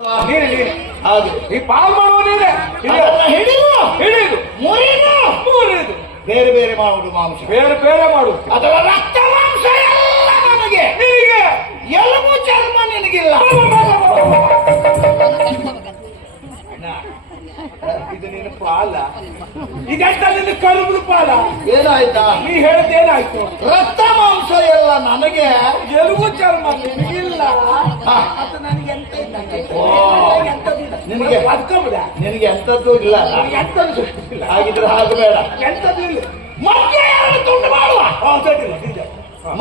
ಈ ಪಾಲ್ ಮಾಡುವ ಹಿಡಿದು ಮುರಿದು ಬೇರೆ ಬೇರೆ ಮಾಡುವುದು ಮಾಂಸ ಬೇರೆ ಬೇರೆ ಮಾಡುವುದು ಅದರ ರಕ್ತ ಮಾಂಸ ಎಲ್ಲ ನನಗೆ ನಿನಗೆ ಎಲುಬು ಚರ್ಮ ನಿನಗಿಲ್ಲ. ಇದು ನಿನ್ನ ಪಾಲ ಇದೆಂತ ನಿನ್ನ ಕರುಬು ಪಾಲ ಏನಾಯ್ತಾ ನೀ ಹೇಳದೇನಾಯ್ತು? ರಕ್ತ ಮಾಂಸ ಎಲ್ಲ ನನಗೆ ಎಲುಬು ಚರ್ಮ ನಿನಗಿಲ್ಲ. ನನಗೆ ಎಂತ ನಿನಗೆ ಬದುಕಬಿಡ ನಿನಗೆ ಎಂತದ್ದು ಇಲ್ಲ ಎಂತದ್ದು ಇಲ್ಲ. ಹಾಗಿದ್ರೆ ಹಾಗೆ ಬೇಡ ಎಂತದ್ದು ಇಲ್ಲ. ಮಧ್ಯ ತುಂಡು ಮಾಡುವ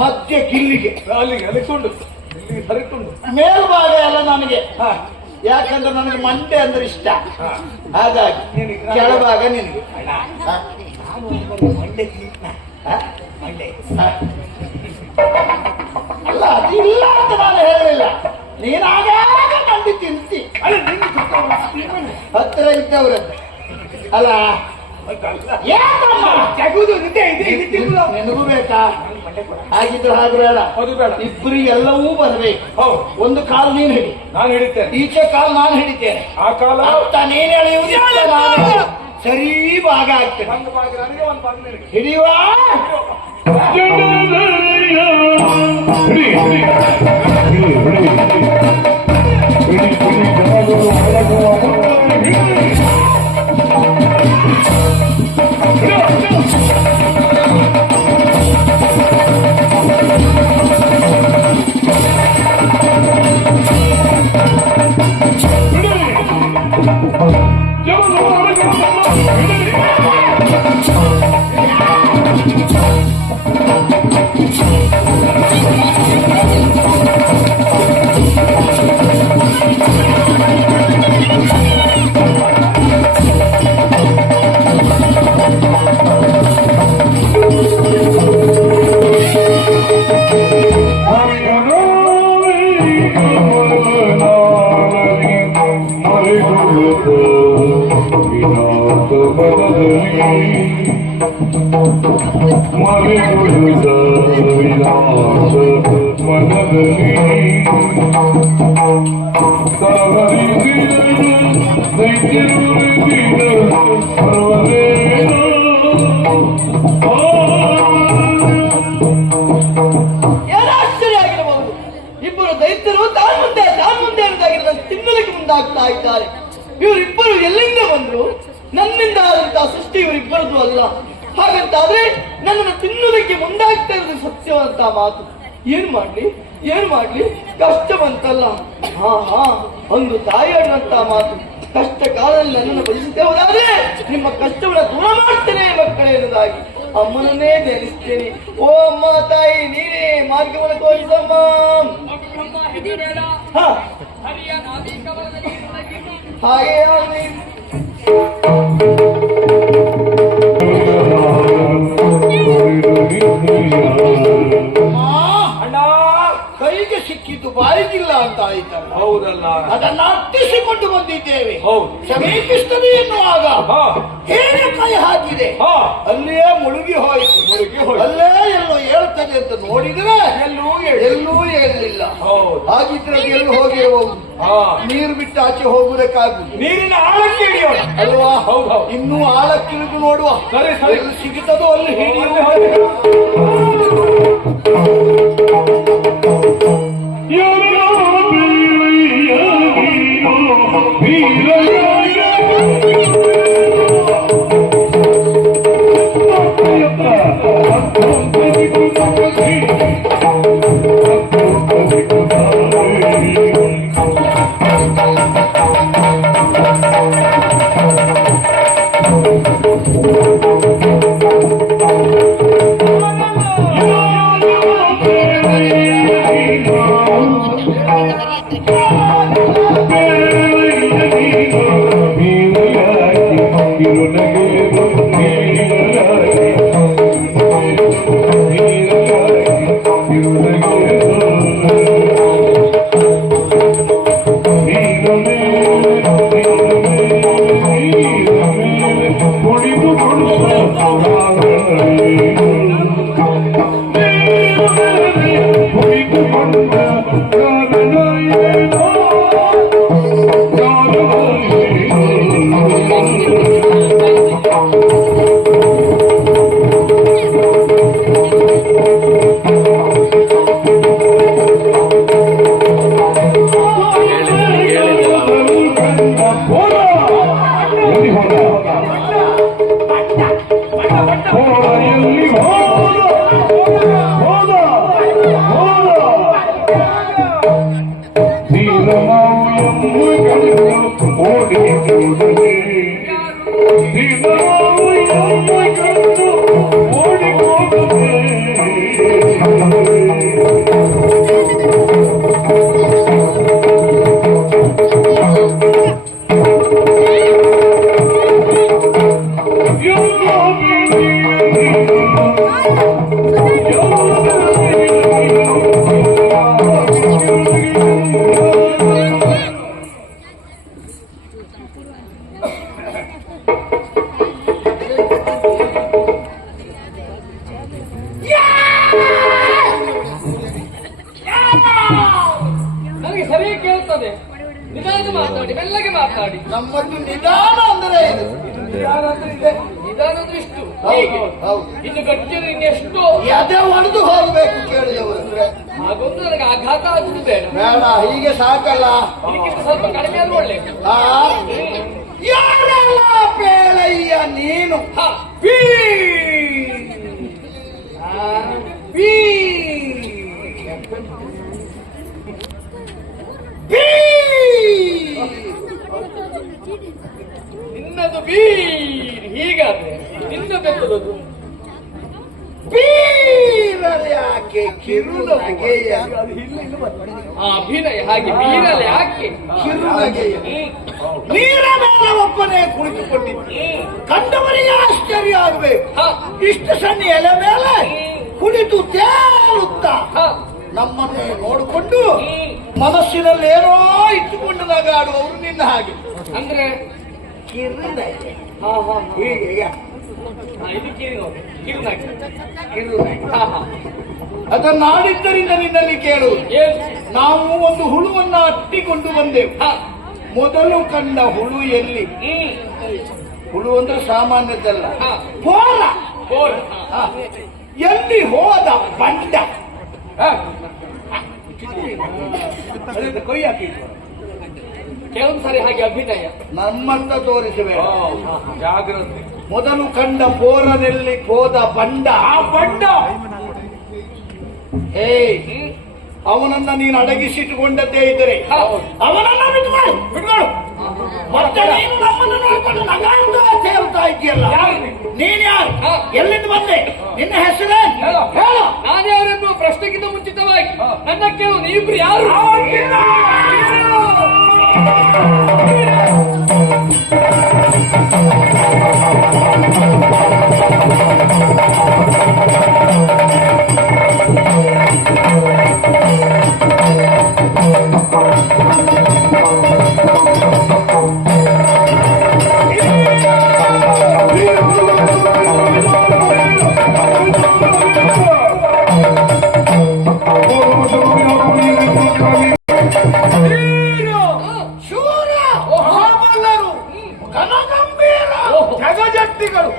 ಮಧ್ಯ ಕಿಲ್ಲಿಗೆ ಅಲ್ಲಿಗೆ ಅಲ್ಲಿ ತುಂಡು ಇಲ್ಲಿ ಹರಿಕೊಂಡು ಮೇಲ್ಭಾಗ ಎಲ್ಲ ನನಗೆ ಯಾಕಂದ್ರೆ ನನಗೆ ಮಂಡೆ ಅಂದ್ರೆ ಇಷ್ಟ. ಹಾಗಾಗಿ ಕೆಳಭಾಗ ನಿನಗೆ ಮಂಡೆ ಮಂಡೆ ಅಲ್ಲ ಅದು ಇಲ್ಲ ಅಂತ ನಾನು ಹೇಳಲಿಲ್ಲ. ನೀನಾಗ ಮಂಡಿ ತಿಂತಿ ಹತ್ತಿರ ಇದ್ದವ್ರದ್ದು ಅಲ್ಲ ನಿನಗೂ ಬೇಕಾ? ಹಾಗಿದ್ರೆ ಹಾಗೆ ಬೇಡ ಇಬ್ಬರಿಗೆ ಎಲ್ಲವೂ ಬರಬೇಕು. ಒಂದು ಕಾಲು ನೀನು ಹಿಡಿ ನಾನು ಹಿಡಿತೇನೆ, ಈಚೆ ಕಾಲು ನಾನು ಹಿಡಿತೇನೆ. ಆ ಕಾಲ ನೀನು ಎಳೆಯುವುದಿಲ್ಲ ನಾನು ಸರಿ ಭಾಗ ಆಗ್ತೇನೆ. ಒಂದು ಭಾಗ ನನಗೆ ಒಂದು ಭಾಗ ನಿನಗೆ. ಹಿಡಿಯುವ ಏನಾಶ್ಚರ್ಯವಾಗಿರಬಹುದು. ಇಬ್ಬರು ದೈತ್ಯರು ತಾನು ಮುಂದೆ ತಿನ್ನಲಿಕ್ಕೆ ಮುಂದಾಗ್ತಾ ಇದ್ದಾರೆ. ಇವರಿಬ್ಬರು ಎಲ್ಲಿಂದ ಬಂದ್ರು? ನನ್ನಿಂದ ಆದಂತಹ ಸೃಷ್ಟಿ ಇವರಿಬ್ಬರದು ಅಲ್ಲ. ಹಾಗಂತಾದ್ರೆ ನನ್ನನ್ನು ತಿನ್ನುವುದಕ್ಕೆ ಮುಂದಾಗ್ತಾ ಇರೋದು ಸತ್ಯವಂತ ಮಾತು. ಏನ್ ಮಾಡ್ಲಿ ಕಷ್ಟ ಬಂತಲ್ಲ. ಒಂದು ತಾಯಿ ಆಡುವಂತ ಮಾತು. ಕಷ್ಟ ಕಾಲದಲ್ಲಿ ನನ್ನನ್ನು ಬಯಸುತ್ತೇವದಾದ್ರೆ ನಿಮ್ಮ ಕಷ್ಟವನ್ನ ದೂರ ಮಾಡ್ತೇನೆ ಮಕ್ಕಳೇ ಎನ್ನುವುದಾಗಿ ಅಮ್ಮನನ್ನೇ ಧ್ಯಾನಿಸ್ತೇನೆ. ಓ ಅಮ್ಮ ತಾಯಿ ನೀನೇ ಮಾರ್ಗವನ್ನು ತೋರಿಸಮ್ಮ. ಹಾಗೆ ಅಣ್ಣ ಕೈಗೆ ಸಿಕ್ಕಿದ್ದು ಬಾಯಿಗಿಲ್ಲ ಅಂತ ಆಯ್ತಲ್ಲ. ಹೌದಲ್ಲ, ಅದನ್ನ ಅಟ್ಟಿಸಿಕೊಂಡು ಬಂದಿದ್ದೇವೆ. ಸಮೀಪಿಸ್ತದೆ ಎನ್ನುವಾಗ ಹೇಗೆ ಕೈ ಹಾಕಿದೆ ಅಲ್ಲೇ ಮುಳುಗಿ ಹೋಯಿತು. ಅಲ್ಲೇ ಎಲ್ಲೋ ಹೇಳ್ತದೆ ಅಂತ ನೋಡಿದ್ರೆ ಎಲ್ಲೂ ಹೇಳಲಿಲ್ಲ. ಹಾಗಿದ್ರೆ ಎಲ್ಲೂ ಹೋಗಿ ಹೋಗುದು. ನೀರು ಬಿಟ್ಟು ಆಚೆ ಹೋಗುವುದಕ್ಕಾಗುದು. ನೀರಿನ ಆಳಕ್ಕೆ ಹಿಡಿಯೋಣ ಅಲ್ವಾ? ಹೌದು, ಇನ್ನೂ ಆಳಕ್ಕಿಳಿದು ನೋಡುವ. ಎಲ್ಲಿ ಸಿಗುತ್ತದೋ ಅಲ್ಲಿ ನನಗೆ ಸರಿಯಾಗಿ ಕೇಳ್ತದೆ. ನಿಧಾನ ಮಾತಾಡಿ, ಮೆಲ್ಲಗೆ ಮಾತಾಡಿ. ನಮ್ಮದು ನಿಧಾನ ಅಂದ್ರೆ ಇದು. ನಿಧಾನ ಅಂದ್ರೆ ಇದೆ. ನಿಧಾನ ಅಂದ್ರೆ ಇಷ್ಟು. ಹೌದು, ಹೌದು. ಇನ್ನು ಗಟ್ಟಿದ್ರೆ ಇನ್ನೆಷ್ಟು ಎದೆ ಒಡೆದು ಹೋಗ್ಬೇಕು ಕೇಳಿದವರಂದ್ರೆ. ಹಾಗೊಂದು ನನಗೆ ಆಘಾತ ಆಗುದು ಬೇಡ. ಬೇಡ, ಹೀಗೆ ಸಾಕಲ್ಲ. ಇದಕ್ಕಿಂತ ಸ್ವಲ್ಪ ಕಡಿಮೆ ಆದ್ರೂ ಒಳ್ಳೆ. ಆ ಯಾರಲ್ಲ ಪೇಳಯ್ಯ ನೀನು. ಹಾ. ಬೀ ಬೀ ಬೀ ನಿನ್ನದು ಬೀರ್ ಹೀಗಾದ್ರೆ ನಿನ್ನದೆಂತದದು ಬೀರಲೆ ಯಾಕೆ ಕಿರುನಗೆಯ ಆ ಅಭಿನಯ ಹಾಗೆ ಬೀರಲೆ ಯಾಕೆ ಕಿರುನಗೆಯ ನೀರ ಮೇಲೆ ಒಬ್ಬನೇ ಕುಳಿತುಕೊಂಡಿದ್ದೆ. ಕಂಡವರಿಗೆ ಆಶ್ಚರ್ಯ ಆಗಬೇಕು. ಹಾ. ಇಷ್ಟು ಸಣ್ಣ ಎಲೆ ಮೇಲೆ ಕುಳಿತು ತೇಲುತ್ತಾ ಹಾ. ನಮ್ಮನ್ನೇ ನೋಡಿಕೊಂಡು ಮನಸ್ಸಿನಲ್ಲಿ ಏನೋ ಇಟ್ಟುಕೊಂಡು ನಗಾಡುವವರು ನಿನ್ನ ಹಾಗೆ. ಅಂದ್ರೆ ಕಿರುನಗೆ. ಹಾ ಹಾ ಹೀಗೆ ಇದು ಕಿರಿ ನೋಡಿ ಕಿರುನಾಗಿ. ಕಿರುನಗೆ. ಹಾ ಹಾ ಅದನ್ನಾಡಿದ್ದರಿಂದ ನಿನ್ನಲ್ಲಿ ಕೇಳುವುದು. ಏನು ನಾವು ಒಂದು ಹುಳುವನ್ನ ಅಟ್ಟಿಕೊಂಡು ಬಂದೆವು. ಹಾ. ಮೊದಲು ಕಂಡ ಹುಳು ಎಲ್ಲಿ? ಹುಳು ಅಂದ್ರೆ ಸಾಮಾನ್ಯದಲ್ಲ, ಹಾ. ಹೋಲ. ಬೋರ್. ಹಾ. ಎಲ್ಲಿ ಹೋದ ಬಂಡ. ಕೊಯ್ ಹಾಕಿದ್ರು. ಕೆಲವೊಂದು ಸಾರಿ ಹಾಗೆ ಅಭಿನಯ ನಮ್ಮಂತ ತೋರಿಸಬೇಡ. ಜಾಗ್ರತೆ. ಮೊದಲು ಕಂಡ ಬೋರನಲ್ಲಿ ಹೋದ ಬಂಡ. ಆ ಬಂಡ ಅವನನ್ನ ನೀನು ಅಡಗಿಸಿಟ್ಟುಕೊಂಡದ್ದೇ ಇದ್ದರೆ ಅವನನ್ನ ಬಿಟ್ಕೊಡು ಬಿಟ್ಕೊಡು. ಮತ್ತೆ ನೀನು ನಮ್ಮನ್ನು ನೋಡಿಕೊಂಡು ನಗಾಡ್ತಾ ಸೇರ್ತಾ ಇದೆಯಲ್ಲ. ನೀನ್ ಯಾರು? ಎಲ್ಲಿಂದ ಬಂದೆ? ನಿನ್ನ ಹೆಸರೇ ಹೇಳು. ನಾನು ಯಾರೆಂಬುವ ಪ್ರಶ್ನೆಗಿಂತ ಮುಂಚಿತವಾಗಿ ನನ್ನ ಕೇಳು, ನೀವಿಬ್ರು ಯಾರು? ಶೂರ, ಮಹಾಬಲರು, ಘನಗಂಭೀರ, ಜಗಜಟ್ಟಿಗಳು.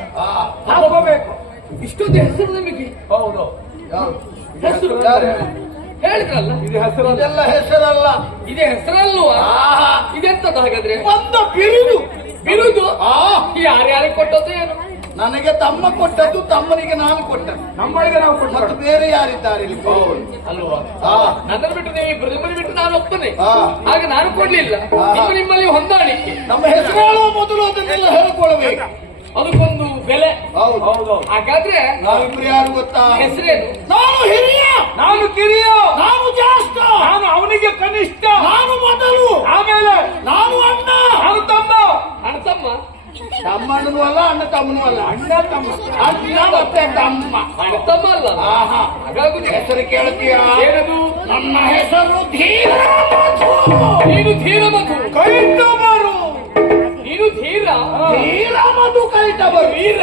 ಹಾಕೋಬೇಕು. ಇಷ್ಟೊಂದು ಹೆಸರು ನಿಮಗೆ? ಹೌದು. ಹೆಸರು ಹೇಳಿದ್ರಲ್ಲ, ಇದು ಹೆಸರು. ಇದೆಲ್ಲ ಹೆಸರಲ್ಲ. ಇದೇ ಹೆಸರಲ್ವಾ? ಇದೆಂತದ್ದು ಹಾಗಾದ್ರೆ? ಒಂದು ಬಿರುದು. ಬಿರುದು ಯಾರ್ಯಾರಿಗೆ ಕೊಟ್ಟದ್ದು ಏನು? ನನಗೆ ತಮ್ಮ ಕೊಟ್ಟದ್ದು, ತಮ್ಮನಿಗೆ ನಾನು ಕೊಟ್ಟದ್ದು, ನಮ್ಮಳಿಗೆ ನಾವು ಕೊಟ್ಟು. ಮತ್ತು ಬೇರೆ ಯಾರಿದ್ದಾರೆ ಇಲ್ಲಿ? ಅಲ್ವಾ? ನನ್ನನ್ನು ಬಿಟ್ಟು ನೀವು ಇಬ್ಬರು, ನಿಮ್ಮನ್ನು ಬಿಟ್ಟು ನಾನು ಒಪ್ಪನೆ. ಆಗ ನಾನು ಕೊಡ್ಲಿಲ್ಲ. ನಿಮ್ಮಲ್ಲಿ ಹೊಂದಾಣಿಕೆ. ನಮ್ಮ ಹೆಸರು ಹೇಳುವ ಮೊದಲು ಅದನ್ನೆಲ್ಲ ಹೇಳ್ಕೊಳ್ಬೇಕು. ಅದಕ್ಕೊಂದು ಬೆಲೆ. ಹೌದು. ಹಾಗಾದ್ರೆ ನಾವಿಬ್ರು ಯಾರು ಗೊತ್ತಾ? ಹೆಸರೇನು? ನಾನು ಹಿರಿಯ, ನಾನು ಕಿರಿಯ, ನಾನು ಜಾಸ್ತ, ನಾನು ಅವನಿಗೆ ಕನಿಷ್ಠ, ನಾನು ಮೊದಲು, ಆಮೇಲೆ ನಾನು ಅಣ್ಣ, ನಾನು ತಮ್ಮ. ಅಣ್ಣ ತಮ್ಮ? ತಮ್ಮಣ್ಣನೂ ಅಲ್ಲ, ಅಣ್ಣ ತಮ್ಮನೂ ಅಲ್ಲ, ಅಣ್ಣ ತಮ್ಮ. ಅಣ್ಣ ಮತ್ತೆ ತಮ್ಮ. ಅಣ್ಣ ತಮ್ಮ ಅಲ್ಲ? ಹಾಗಾಗುದು. ಹೆಸರು ಕೇಳ್ತೀಯ? ಏನದು? ನನ್ನ ಹೆಸರು ಧೀರಮಧು. ನೀನು ಧೀರಮಧು ಕೈಟಬರು. ನೀನು ಧೀರ? ಧೀರಮಧು ಕೈಟಬರು. ವೀರ.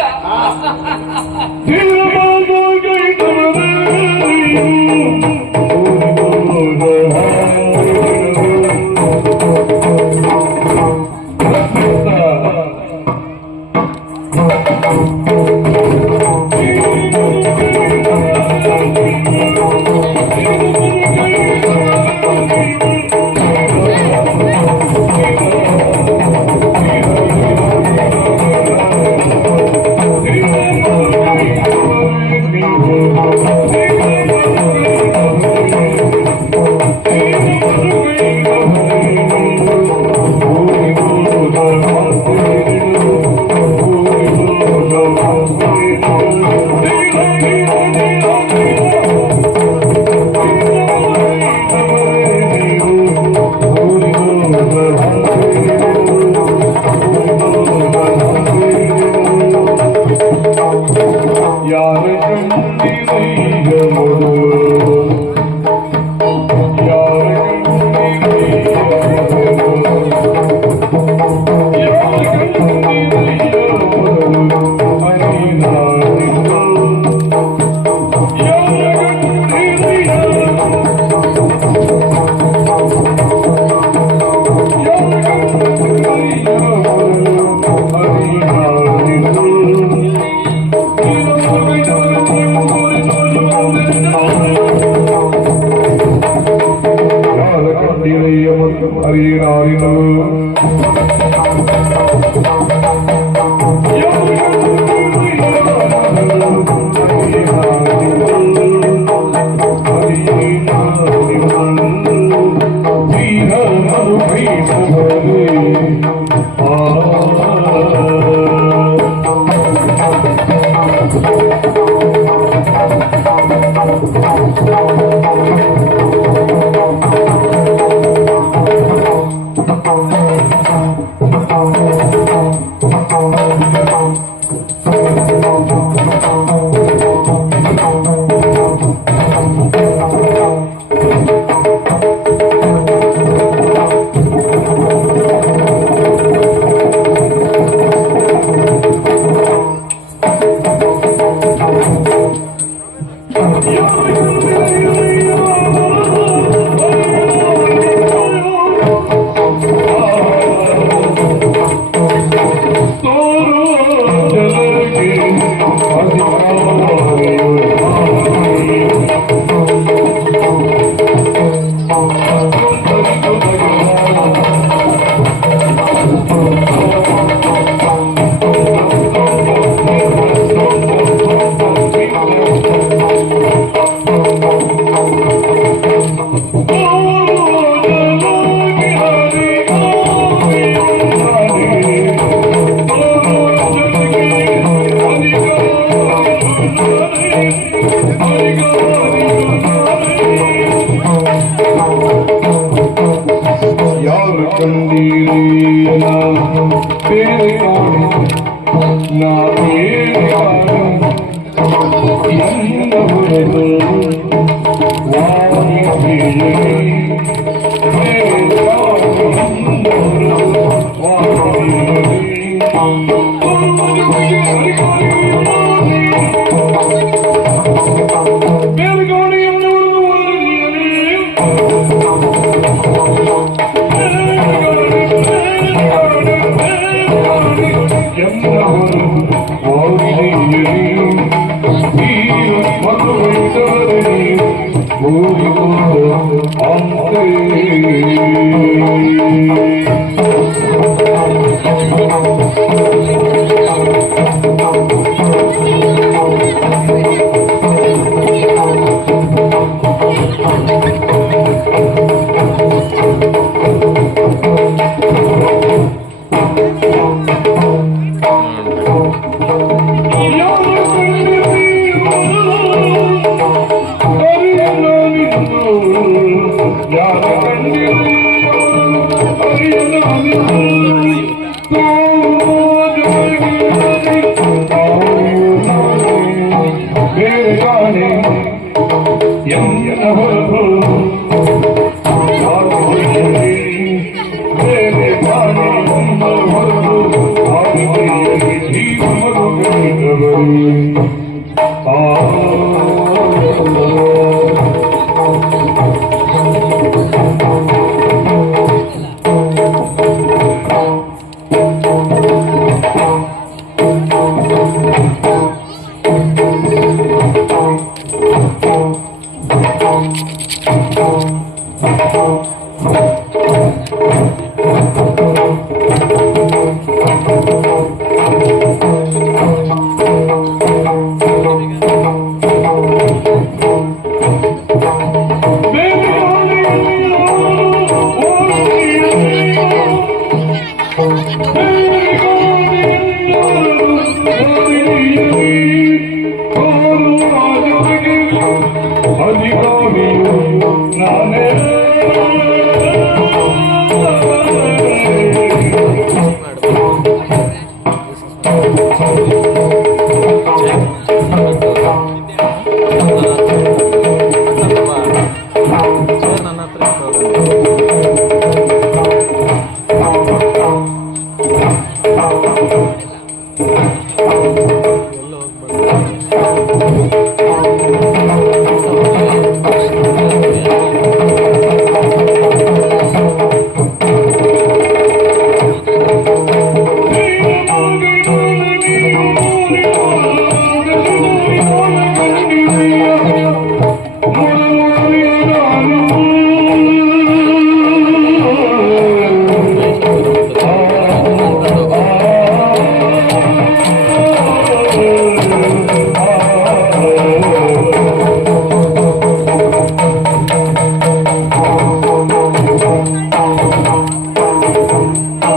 ಆ